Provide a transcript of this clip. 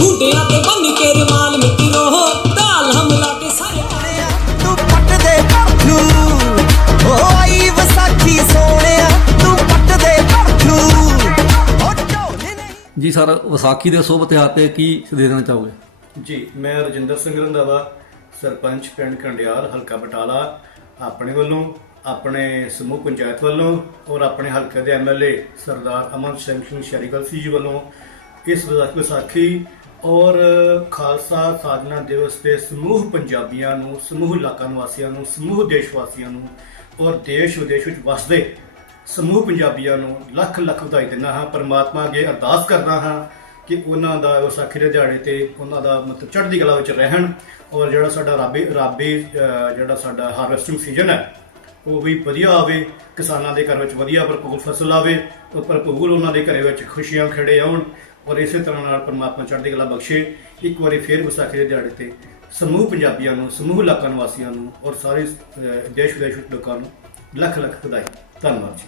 ਹੁੰਡਿਆਂ ਤੇ ਬੰਨ ਕੇ ਰਮਾਲ ਮਿੱਤਰੋ ਢਾਲ ਹਮਲਾ ਕੇ ਸਾਰੇ ਤੂੰ ਪੱਟ ਦੇ ਪਰਖੂ ਓ ਆਈ ਵਿਸਾਖੀ ਸੋਹਣਿਆ ਤੂੰ ਪੱਟ ਦੇ ਪਰਖੂ ਓ ਢੋਲੇ ਨਹੀਂ ਜੀ ਸਰ ਵਿਸਾਖੀ ਦੇ ਸ਼ੁਭ ਤਿਉਹਾਰ ਤੇ ਕੀ ਸੰਦੇਸ਼ ਦੇਣਾ ਚਾਹੋਗੇ? ਜੀ ਮੈਂ ਰਜਿੰਦਰ ਸਿੰਘ ਰੰਧਾਵਾ ਸਰਪੰਚ ਪਿੰਡ ਕੰਡਿਆਲ ਹਲਕਾ ਬਟਾਲਾ ਆਪਣੇ ਵੱਲੋਂ ਆਪਣੇ ਸਮੂਹ ਪੰਚਾਇਤ ਵੱਲੋਂ ਔਰ ਆਪਣੇ ਹਲਕੇ ਦੇ ਐਮਐਲਏ ਸਰਦਾਰ ਅਮਨ ਸਿੰਘ ਸਿੰਘ ਸ਼ਰੀਗਲ ਸੀ ਜੀ ਵੱਲੋਂ ਇਸ ਵਿਸਾਖੀ ਔਰ ਖਾਲਸਾ ਸਾਧਨਾ ਦਿਵਸ ਤੇ ਸਮੂਹ ਪੰਜਾਬੀਆਂ ਨੂੰ, ਸਮੂਹ ਇਲਾਕਾ ਨਿਵਾਸੀਆਂ ਨੂੰ, ਸਮੂਹ ਦੇਸ਼ ਵਾਸੀਆਂ ਨੂੰ ਔਰ ਦੇਸ਼ ਵਿਦੇਸ਼ ਵਿੱਚ ਵਸਦੇ ਸਮੂਹ ਪੰਜਾਬੀਆਂ ਨੂੰ ਲੱਖ ਲੱਖ ਵਧਾਈ ਦਿੰਦਾ ਹਾਂ। ਪਰਮਾਤਮਾ ਅੱਗੇ ਅਰਦਾਸ ਕਰਦਾ ਹਾਂ ਕਿ ਉਹਨਾਂ ਦਾ ਵਿਸਾਖੀ ਦੇ ਦਿਹਾੜੇ ਤੇ ਉਹਨਾਂ ਦਾ ਮਤਲਬ ਚੜ੍ਹਦੀ ਕਲਾ ਵਿੱਚ ਰਹਿਣ ਔਰ ਜਿਹੜਾ ਸਾਡਾ ਰਾਬੀ ਰਾਬੀ ਜਿਹੜਾ ਸਾਡਾ ਹਾਰਵੈਸਟਿੰਗ ਸੀਜ਼ਨ ਹੈ ਉਹ ਵੀ ਵਧੀਆ ਆਵੇ, ਕਿਸਾਨਾਂ ਦੇ ਘਰ ਵਿੱਚ ਵਧੀਆ ਭਰਪੂਰ ਫਸਲ ਆਵੇ ਔਰ ਭਰਪੂਰ ਉਹਨਾਂ ਦੇ ਘਰੇ ਵਿੱਚ ਖੁਸ਼ੀਆਂ ਖੇੜੇ ਆਉਣ ਔਰ ਇਸੇ ਤਰ੍ਹਾਂ ਨਾਲ ਪਰਮਾਤਮਾ ਚੜ੍ਹਦੀ ਕਲਾ ਬਖਸ਼ੇ। ਇੱਕ ਵਾਰੀ ਫੇਰ ਵਿਸਾਖੀ ਦੇ ਦਿਹਾੜੇ ਤੇ ਸਮੂਹ ਪੰਜਾਬੀਆਂ ਨੂੰ, ਸਮੂਹ ਇਲਾਕਾ ਨਿਵਾਸੀਆਂ ਨੂੰ ਔਰ ਸਾਰੇ ਦੇਸ਼ ਵਿਦੇਸ਼ ਵਿੱਚ ਲੋਕਾਂ ਨੂੰ ਲੱਖ ਲੱਖ ਵਧਾਈ। ਧੰਨਵਾਦ ਜੀ।